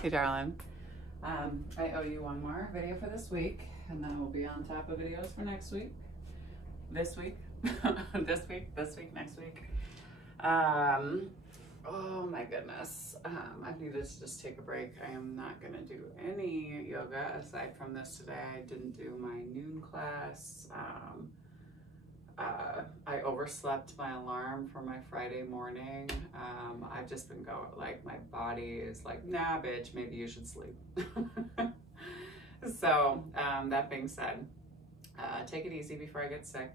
Hey darling, I owe you one more video for this week, and then we'll be on top of videos for next week, this week, this week, next week. Oh my goodness, I needed to just take a break. I am not gonna do any yoga aside from this today. I didn't do my noon class. I overslept my alarm for my Friday morning. I've just been going, like, my body is like, nah, bitch, maybe you should sleep. So, that being said, take it easy before I get sick.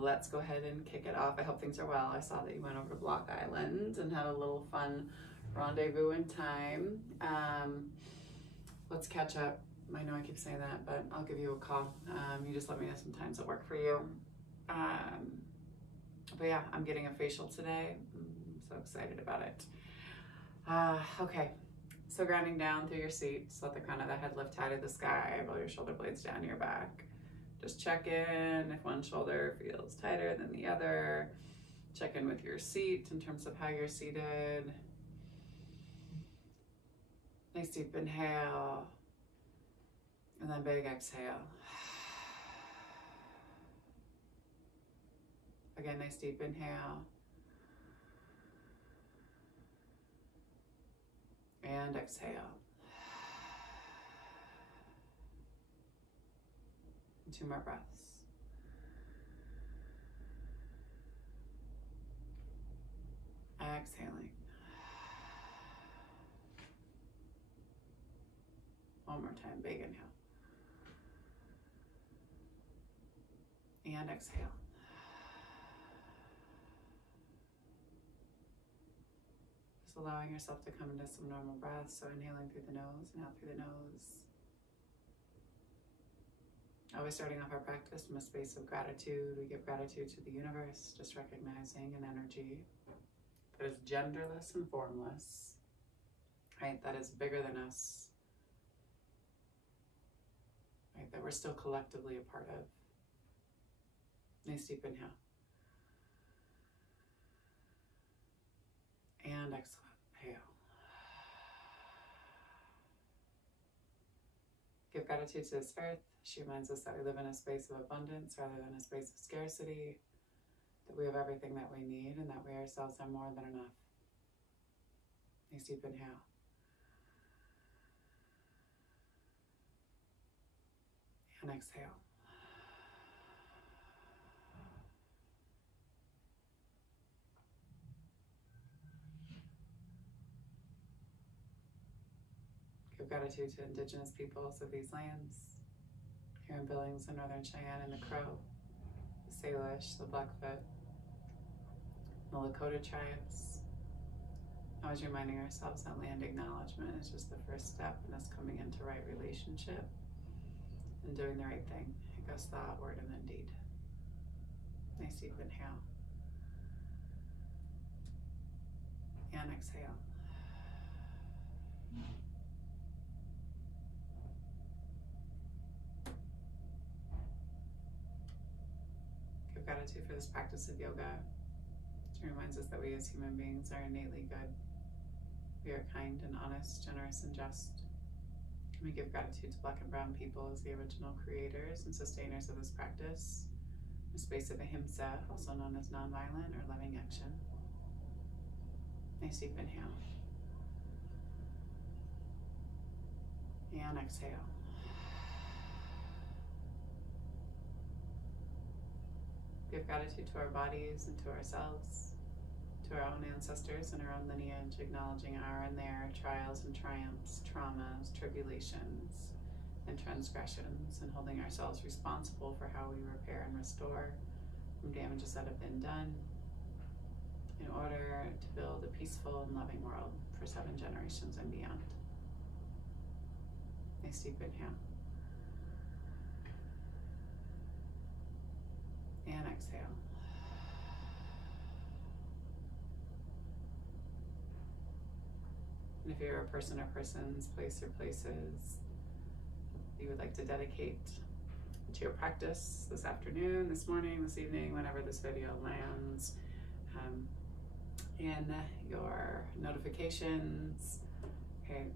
Let's go ahead and kick it off. I hope things are well. I saw that you went over to Block Island and had a little fun rendezvous in time. Let's catch up. I know I keep saying that, but I'll give you a call. You just let me know some times that work for you. But yeah, I'm getting a facial today. I'm so excited about it. Okay, so grounding down through your seat. Just let the crown of the head lift high to the sky. Roll your shoulder blades down your back. Just check in if one shoulder feels tighter than the other. Check in with your seat in terms of how you're seated. Nice deep inhale. And then big exhale. Again, nice deep inhale. And exhale. 2 more breaths. Exhaling. One more time, big inhale. And exhale. Just allowing yourself to come into some normal breaths. So inhaling through the nose and out through the nose. Always starting off our practice from a space of gratitude. We give gratitude to the universe, just recognizing an energy that is genderless and formless, right? That is bigger than us, right? That we're still collectively a part of. Nice deep inhale. And exhale. Give gratitude to this earth. She reminds us that we live in a space of abundance rather than a space of scarcity, that we have everything that we need, and that we ourselves are more than enough. Nice deep inhale. And exhale. Give gratitude to indigenous peoples of these lands, here in Billings and Northern Cheyenne and the Crow, the Salish, the Blackfoot, the Lakota tribes. Always reminding ourselves that land acknowledgement is just the first step in us coming into right relationship and doing the right thing. It goes thought, word, and then deed. Nice deep inhale. And exhale. Give gratitude for this practice of yoga. It reminds us that we as human beings are innately good. We are kind and honest, generous and just. And we give gratitude to Black and Brown people as the original creators and sustainers of this practice, a space of ahimsa, also known as nonviolent or loving action. Nice deep inhale. And exhale. Give gratitude to our bodies and to ourselves, to our own ancestors and our own lineage, acknowledging our and their trials and triumphs, traumas, tribulations, and transgressions, and holding ourselves responsible for how we repair and restore from damages that have been done in order to build a peaceful and loving world for 7 generations and beyond. Nice deep inhale. And exhale. And if you're a person or persons, place or places you would like to dedicate to your practice this afternoon, this morning, this evening, whenever this video lands, in your notifications. Okay,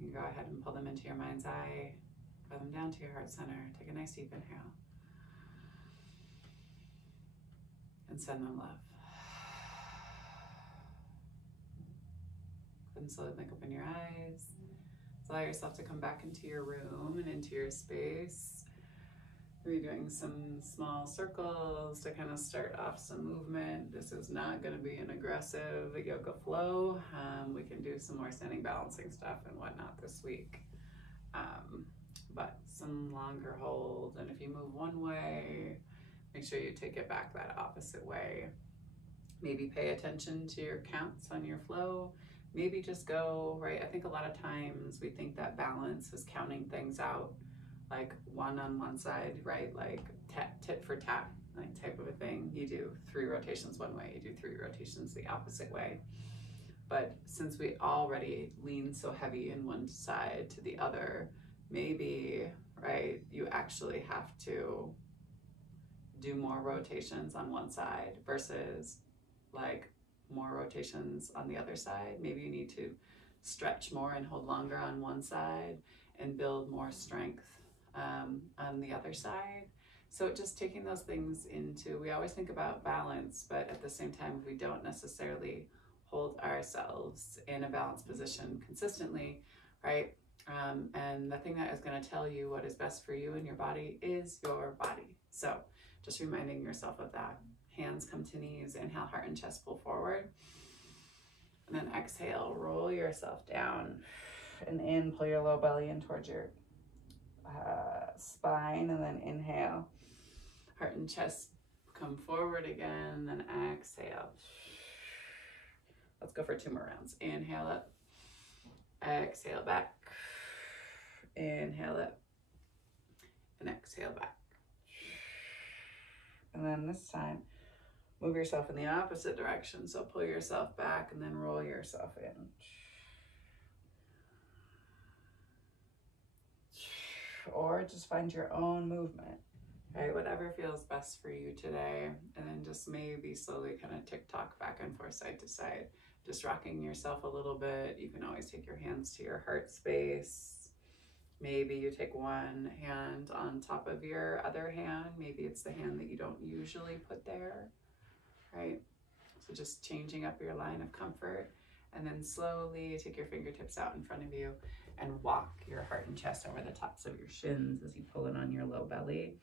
you can go ahead and pull them into your mind's eye, draw them down to your heart center, take a nice deep inhale, and send them love. And slowly blink open your eyes. Allow yourself to come back into your room and into your space. We're doing some small circles to kind of start off some movement. This is not going to be an aggressive yoga flow. We can do some more standing balancing stuff and whatnot this week. But some longer hold. And if you move one way, make sure you take it back that opposite way. Maybe pay attention to your counts on your flow. Maybe just go, right? I think a lot of times we think that balance is counting things out, like one on one side, right? Like tit for tat, like type of a thing. You do 3 rotations one way, you do 3 rotations the opposite way. But since we already lean so heavy in one side to the other, maybe, right, you actually have to do more rotations on one side versus like more rotations on the other side. Maybe you need to stretch more and hold longer on one side and build more strength on the other side. So just taking those things into, we always think about balance, but at the same time, we don't necessarily hold ourselves in a balanced position consistently, right? And the thing that is going to tell you what is best for you and your body is your body. So just reminding yourself of that. Hands come to knees, inhale, heart and chest pull forward. And then exhale, roll yourself down. And in, pull your low belly in towards your spine. And then inhale, heart and chest come forward again. Then exhale. Let's go for 2 more rounds. Inhale up, exhale back. Inhale up, and exhale back. And then this time, move yourself in the opposite direction. So pull yourself back and then roll yourself in. Or just find your own movement, right? Whatever feels best for you today. And then just maybe slowly kind of tick-tock back and forth, side to side. Just rocking yourself a little bit. You can always take your hands to your heart space. Maybe you take one hand on top of your other hand. Maybe it's the hand that you don't usually put there, right? So just changing up your line of comfort. And then slowly take your fingertips out in front of you and walk your heart and chest over the tops of your shins as you pull in on your low belly.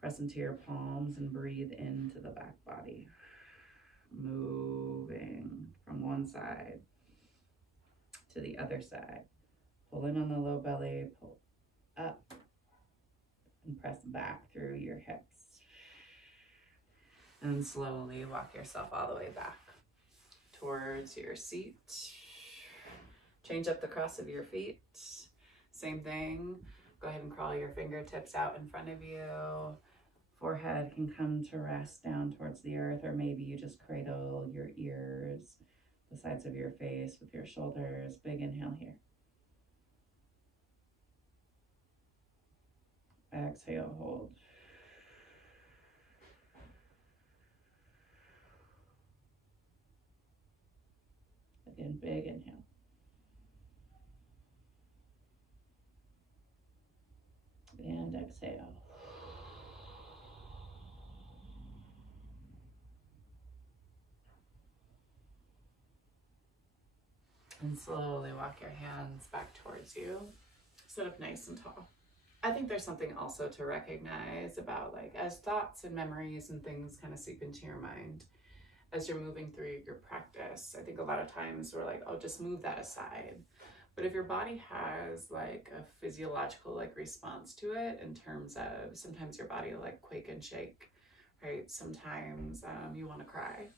Press into your palms and breathe into the back body. Moving from one side to the other side. Pull in on the low belly, pull up, and press back through your hips. And slowly walk yourself all the way back towards your seat. Change up the cross of your feet. Same thing. Go ahead and crawl your fingertips out in front of you. Forehead can come to rest down towards the earth, or maybe you just cradle your ears, the sides of your face with your shoulders. Big inhale here. Exhale, hold. Again, big inhale. And exhale. And slowly walk your hands back towards you. Sit up nice and tall. I think there's something also to recognize about, like, as thoughts and memories and things kind of seep into your mind as you're moving through your practice. I think a lot of times we're like, oh, just move that aside. But if your body has like a physiological like response to it, in terms of sometimes your body will like quake and shake, right? Sometimes you want to cry.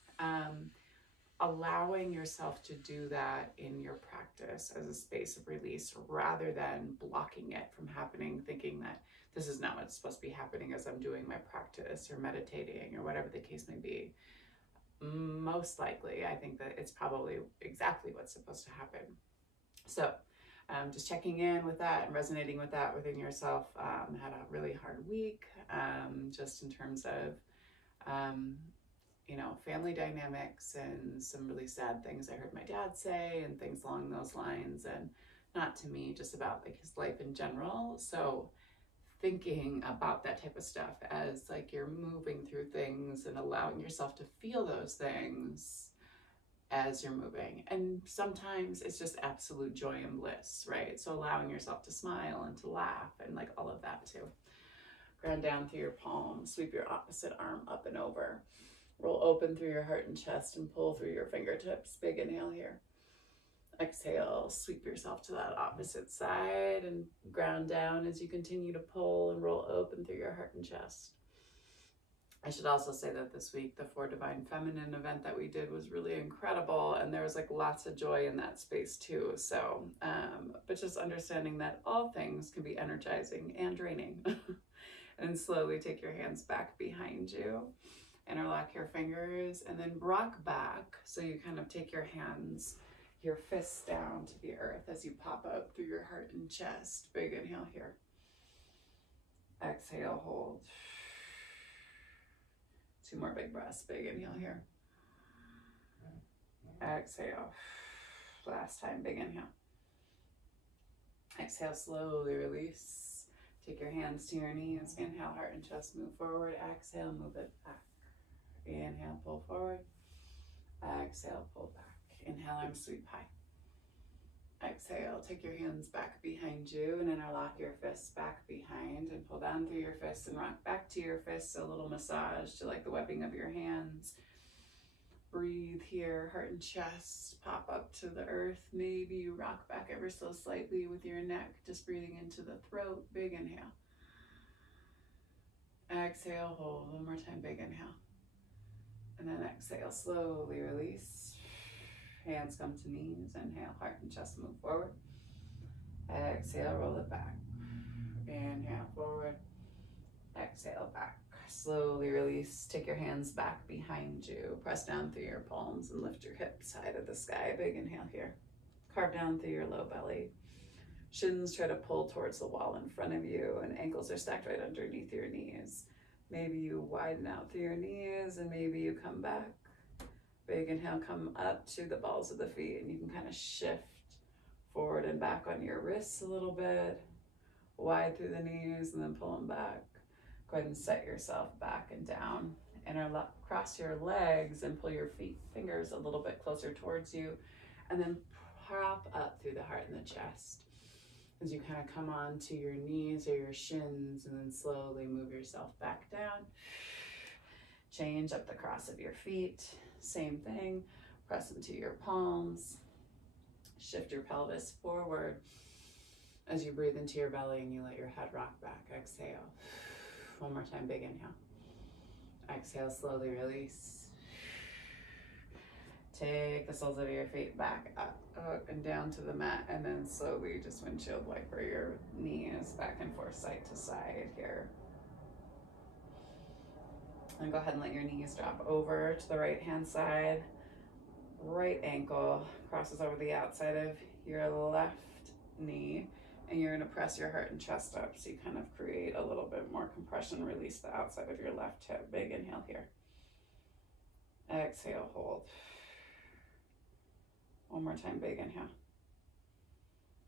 Allowing yourself to do that in your practice as a space of release, rather than blocking it from happening, thinking that this is not what's supposed to be happening as I'm doing my practice or meditating or whatever the case may be. Most likely, I think that it's probably exactly what's supposed to happen. So just checking in with that and resonating with that within yourself. Had a really hard week, just in terms of you know, family dynamics and some really sad things I heard my dad say and things along those lines, and not to me, just about like his life in general. So thinking about that type of stuff as like you're moving through things and allowing yourself to feel those things as you're moving. And sometimes it's just absolute joy and bliss, right? So allowing yourself to smile and to laugh and like all of that too. Ground down through your palms, sweep your opposite arm up and over. Roll open through your heart and chest and pull through your fingertips. Big inhale here. Exhale, sweep yourself to that opposite side and ground down as you continue to pull and roll open through your heart and chest. I should also say that this week, the For Divine Feminine event that we did was really incredible, and there was like lots of joy in that space too. So, but just understanding that all things can be energizing and draining. And slowly take your hands back behind you, interlock your fingers, and then rock back. So you kind of take your hands, your fists down to the earth as you pop up through your heart and chest. Big inhale here. Exhale, hold. 2 more big breaths. Big inhale here. Exhale. Last time, big inhale. Exhale, slowly release. Take your hands to your knees. Inhale, heart and chest, move forward. Exhale, move it back. Inhale, pull forward. Exhale, pull back. Inhale, arms sweep high. Exhale, take your hands back behind you and interlock your fists back behind and pull down through your fists and rock back to your fists. A little massage to like the webbing of your hands. Breathe here, heart and chest, pop up to the earth. Maybe you rock back ever so slightly with your neck, just breathing into the throat. Big inhale. Exhale, hold. One more time, big inhale. And then exhale, slowly release. Hands come to knees. Inhale, heart and chest, move forward. Exhale, roll it back. Inhale, forward. Exhale, back. Slowly release. Take your hands back behind you. Press down through your palms and lift your hips high to the sky. Big inhale here. Carve down through your low belly. Shins try to pull towards the wall in front of you, and ankles are stacked right underneath your knees. Maybe you widen out through your knees, and maybe you come back. Big inhale, come up to the balls of the feet, and you can kind of shift forward and back on your wrists a little bit. Wide through the knees, and then pull them back. Go ahead and set yourself back and down. Cross your legs and pull your fingers a little bit closer towards you, and then prop up through the heart and the chest as you kind of come onto your knees or your shins, and then slowly move yourself back down. Change up the cross of your feet. Same thing. Press into your palms. Shift your pelvis forward as you breathe into your belly and you let your head rock back. Exhale. One more time, big inhale. Exhale, slowly release. Take the soles of your feet back up and down to the mat, and then slowly just windshield wiper your knees back and forth, side to side here. And go ahead and let your knees drop over to the right hand side. Right ankle crosses over the outside of your left knee, and you're going to press your heart and chest up so you kind of create a little bit more compression. Release the outside of your left hip. Big inhale here. Exhale, hold. One more time, big inhale.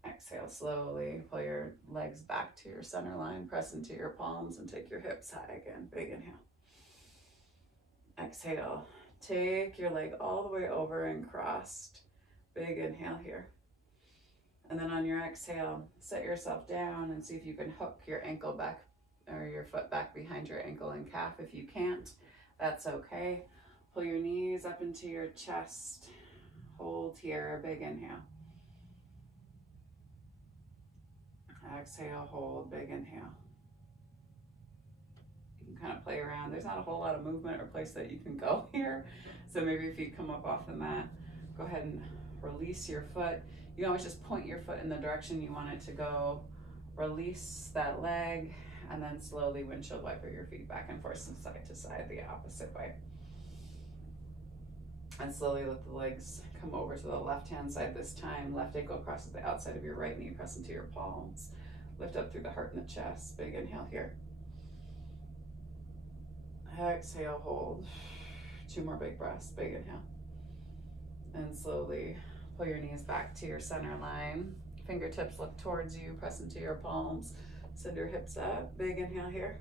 Exhale, slowly pull your legs back to your center line. Press into your palms and take your hips high again. Big inhale. Exhale. Take your leg all the way over and crossed. Big inhale here. And then on your exhale, set yourself down and see if you can hook your ankle back or your foot back behind your ankle and calf. If you can't, that's okay. Pull your knees up into your chest. Hold here, big inhale. Exhale, hold, big inhale. You can kind of play around. There's not a whole lot of movement or place that you can go here. So maybe if you come up off the mat, go ahead and release your foot. You can always just point your foot in the direction you want it to go. Release that leg, and then slowly windshield wiper your feet back and forth from side to side the opposite way. And slowly let the legs come over to the left-hand side this time. Left ankle crosses the outside of your right knee. Press into your palms. Lift up through the heart and the chest. Big inhale here. Exhale, hold. 2 more big breaths, big inhale. And slowly pull your knees back to your center line. Fingertips look towards you, press into your palms. Send your hips up, big inhale here.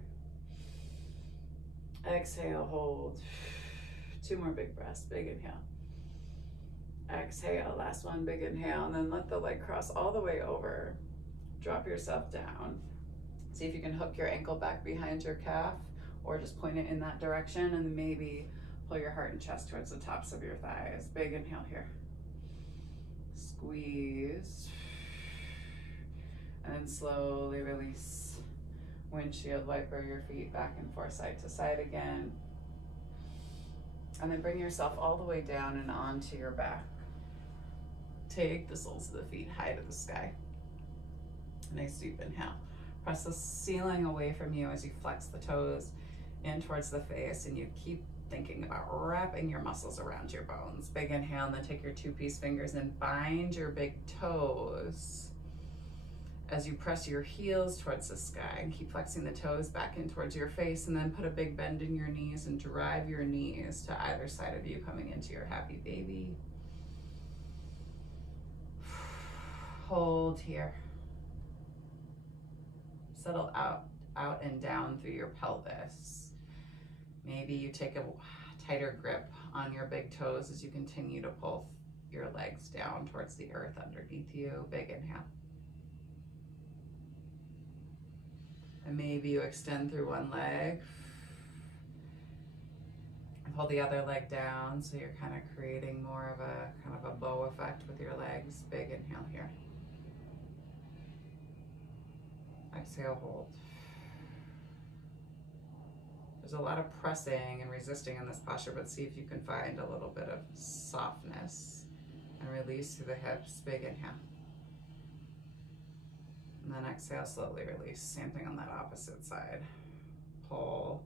Exhale, hold. 2 more big breaths, big inhale. Exhale, last one, big inhale, and then let the leg cross all the way over. Drop yourself down. See if you can hook your ankle back behind your calf or just point it in that direction, and then maybe pull your heart and chest towards the tops of your thighs. Big inhale here. Squeeze. And then slowly release. Windshield wiper your feet back and forth, side to side again. And then bring yourself all the way down and onto your back. Take the soles of the feet high to the sky. Nice deep inhale. Press the ceiling away from you as you flex the toes in towards the face, and you keep thinking about wrapping your muscles around your bones. Big inhale, and then take your 2-piece fingers and bind your big toes as you press your heels towards the sky, and keep flexing the toes back in towards your face, and then put a big bend in your knees and drive your knees to either side of you, coming into your happy baby. Hold here. Settle out and down through your pelvis. Maybe you take a tighter grip on your big toes as you continue to pull your legs down towards the earth underneath you. Big inhale. And maybe you extend through one leg. And pull the other leg down, so you're kind of creating more of a kind of a bow effect with your legs. Big inhale here. Exhale, hold. There's a lot of pressing and resisting in this posture, but see if you can find a little bit of softness and release through the hips. Big inhale. And then exhale, slowly release. Same thing on that opposite side. Pull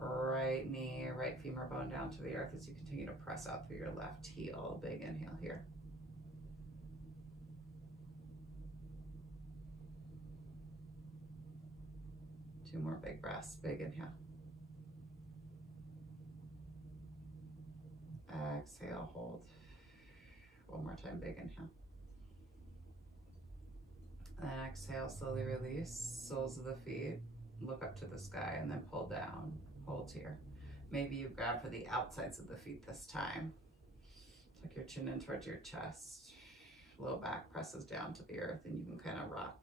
right knee, right femur bone down to the earth as you continue to press out through your left heel. Big inhale here. Two more big breaths. Big inhale. Exhale, hold. One more time, big inhale. And then exhale, slowly release. Soles of the feet, look up to the sky, and then pull down. Hold here. Maybe you grab for the outsides of the feet this time. Tuck your chin in towards your chest. Low back presses down to the earth, and you can kind of rock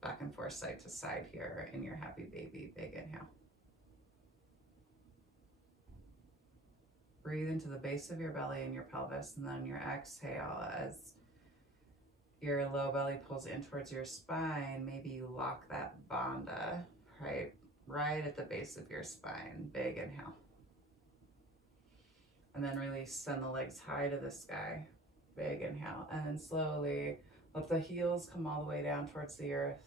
back and forth, side to side here in your happy baby. Big inhale. Breathe into the base of your belly and your pelvis, and then your exhale as your low belly pulls in towards your spine. Maybe you lock that bandha right at the base of your spine. Big inhale. And then release, send the legs high to the sky. Big inhale. And then slowly let the heels come all the way down towards the earth.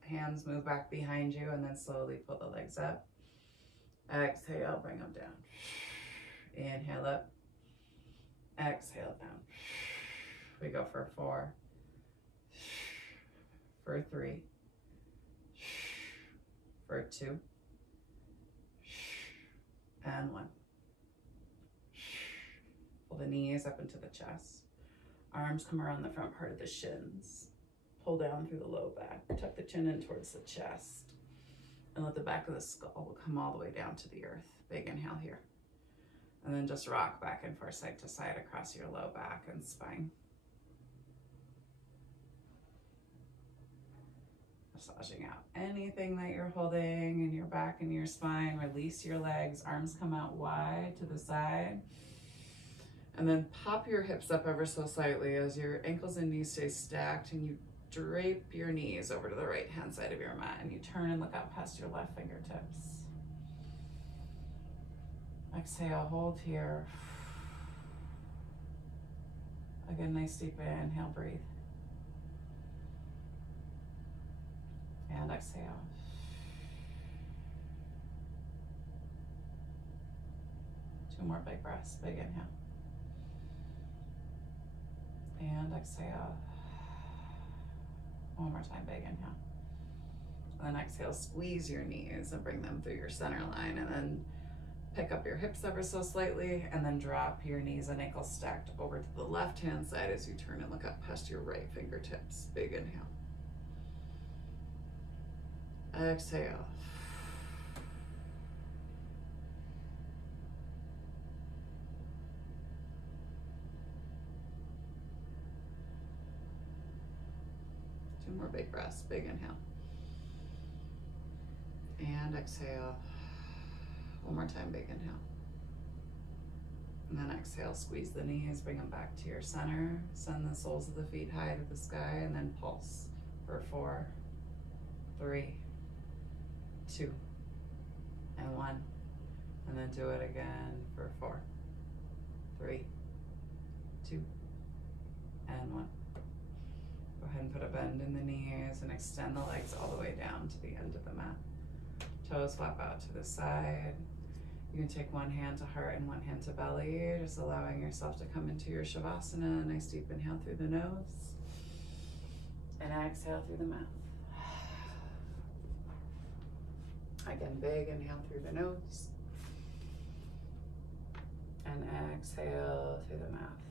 Hands move back behind you, and then slowly pull the legs up. Exhale, bring them down. Inhale up. Exhale down. We go for 4, for 3, for 2, and 1. Pull the knees up into the chest. Arms come around the front part of the shins. Pull down through the low back. Tuck the chin in towards the chest. And let the back of the skull come all the way down to the earth. Big inhale here. And then just rock back and forth, side to side across your low back and spine. Massaging out anything that you're holding in your back and your spine. Release your legs. Arms come out wide to the side. And then pop your hips up ever so slightly as your ankles and knees stay stacked, and you drape your knees over to the right hand side of your mat, and you turn and look out past your left fingertips. Exhale, hold here. Again, nice deep inhale, breathe. And exhale. Two more big breaths, big inhale. And exhale. One more time, big inhale. And then exhale, squeeze your knees and bring them through your center line, and then Pick up your hips ever so slightly, and then drop your knees and ankles stacked over to the left-hand side as you turn and look up past your right fingertips. Big inhale. Exhale. Two more big breaths. Big inhale. And exhale. One more time, big inhale. And then exhale, squeeze the knees, bring them back to your center. Send the soles of the feet high to the sky, and then pulse for 4, 3, 2, and 1. And then do it again for 4, 3, 2, and 1. Go ahead and put a bend in the knees and extend the legs all the way down to the end of the mat. Toes flap out to the side. You can take one hand to heart and one hand to belly, just allowing yourself to come into your Shavasana. Nice deep inhale through the nose and exhale through the mouth. Again, big inhale through the nose and exhale through the mouth.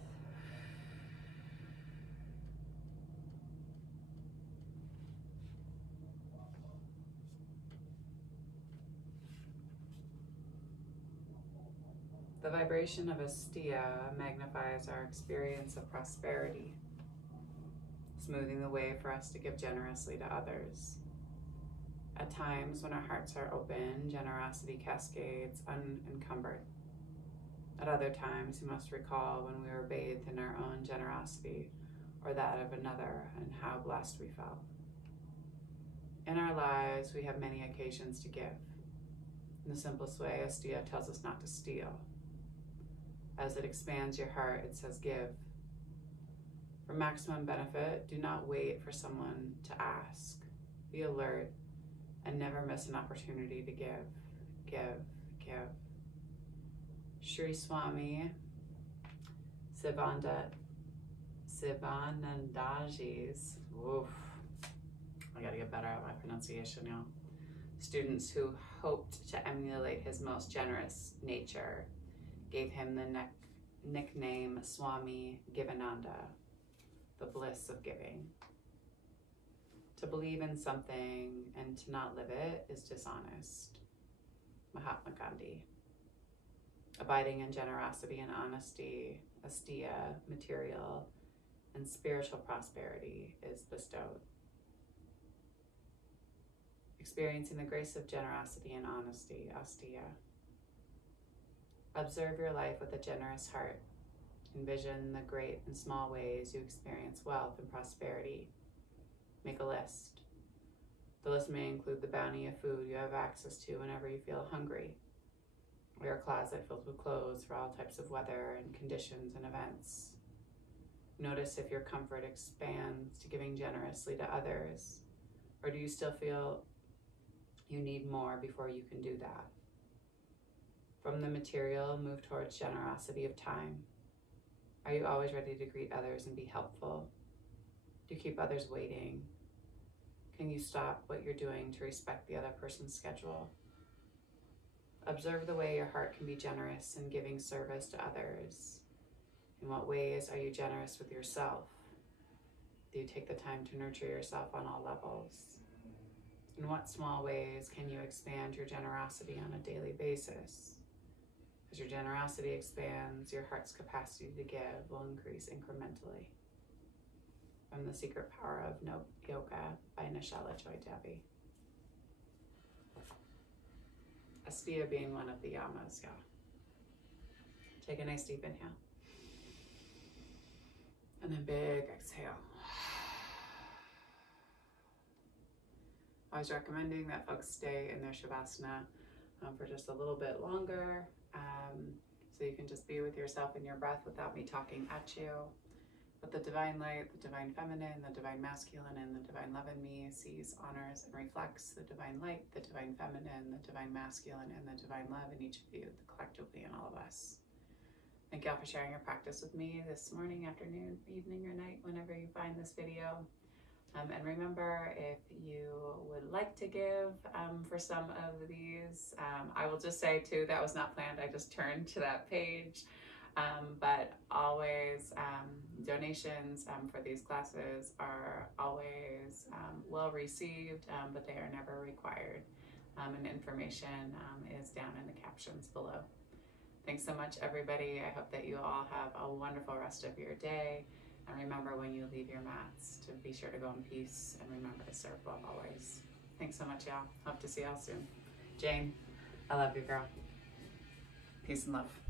The vibration of asteya magnifies our experience of prosperity, smoothing the way for us to give generously to others. At times when our hearts are open, generosity cascades unencumbered. At other times, we must recall when we were bathed in our own generosity or that of another and how blessed we felt. In our lives, we have many occasions to give. In the simplest way, asteya tells us not to steal. As it expands your heart, it says give. For maximum benefit, do not wait for someone to ask. Be alert and never miss an opportunity to give, give, give. Sri Swami Sivanandaji's, I gotta get better at my pronunciation now. Students who hoped to emulate his most generous nature gave him the nickname Swami Givananda, the bliss of giving. To believe in something and to not live it is dishonest. Mahatma Gandhi. Abiding in generosity and honesty, asteya, material, and spiritual prosperity is bestowed. Experiencing the grace of generosity and honesty, asteya. Observe your life with a generous heart. Envision the great and small ways you experience wealth and prosperity. Make a list. The list may include the bounty of food you have access to whenever you feel hungry, or your closet filled with clothes for all types of weather and conditions and events. Notice if your comfort expands to giving generously to others, or do you still feel you need more before you can do that? From the material, move towards generosity of time. Are you always ready to greet others and be helpful? Do you keep others waiting? Can you stop what you're doing to respect the other person's schedule? Observe the way your heart can be generous in giving service to others. In what ways are you generous with yourself? Do you take the time to nurture yourself on all levels? In what small ways can you expand your generosity on a daily basis? As your generosity expands, your heart's capacity to give will increase incrementally. From The Secret Power of Yoga by Nishala Joy Devi. Asteya being one of the yamas, yeah. Take a nice deep inhale. And then big exhale. I was recommending that folks stay in their Shavasana for just a little bit longer, so you can just be with yourself and your breath without me talking at you. But the divine light, the divine feminine, the divine masculine, and the divine love in me sees, honors, and reflects the divine light, the divine feminine, the divine masculine, and the divine love in each of you, collectively in all of us. Thank y'all for sharing your practice with me this morning, afternoon, evening, or night, whenever you find this video. And remember, if you would like to give for some of these, I will just say too, that was not planned. I just turned to that page. But always, donations for these classes are always well received, but they are never required. And information is down in the captions below. Thanks so much, everybody. I hope that you all have a wonderful rest of your day. And remember, when you leave your mats, to be sure to go in peace and remember to serve love always. Thanks so much, y'all. Hope to see y'all soon. Jane, I love you, girl. Peace and love.